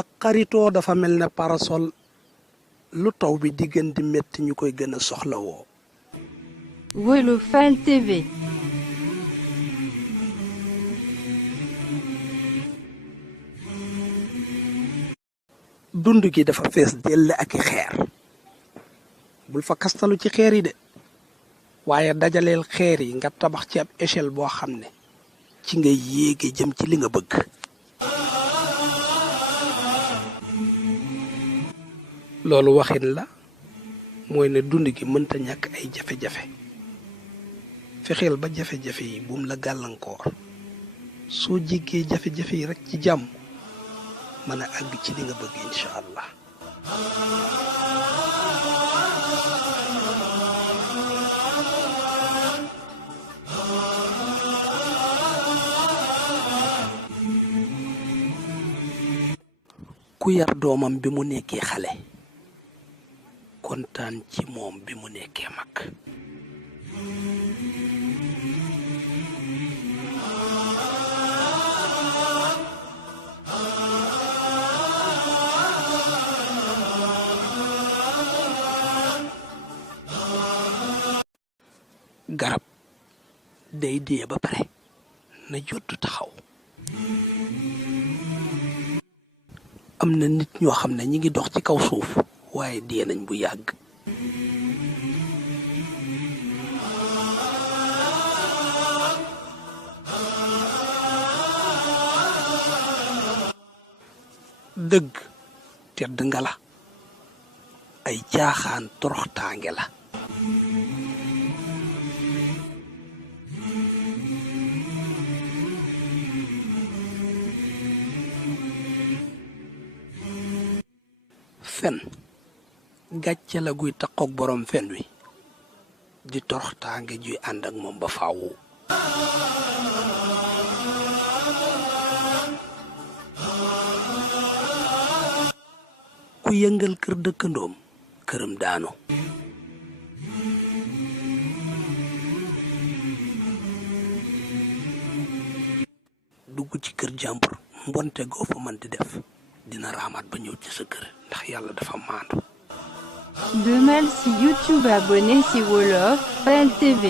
ak xaritoo dafa mel ne parasol lu taw bi di gën di metti ñu koy gën a soxlawoo. Wolofal TV. dund gi dafa fees dell ak i xeer bul fa kastalu ci xeer yi de waaye dajaleel xeer yi nga tabax ci ab échelle boo xam ne ci nga yéege jëm ci li nga bëgg. loolu waxin la mooy ne dund gi mënta ñàkk ay jafe-jafe fexeel ba jafe-jafe yi buum la gàllankoor soo jéggee jafe-jafe yi rek ci jàmm mën a àgg ci li nga bëgg incha allah. ku yar doomam bi mu nekkee xale kontaan ci moom bi mu nekkee mag. garab day dee ba pare na jottu taxaw. am na nit ñoo xam ne ñi ngi dox ci kaw suuf waaye dee nañ bu yàgg. dëgg tedd nga la ay caaxaan toroxtaange la. fen gàcce la guy takkook boroom fen wi di toroxtaange juy ànd ak moom ba faawu. ku yëngal kër dëkkandoom këram daanu. dugg ci kër jàmbur mbonte goo fa mën di def dina raamaat ba ñëw ci sa kër ndax yàlla dafa maandu. Demal si YouTube abonné si Wolofal TV.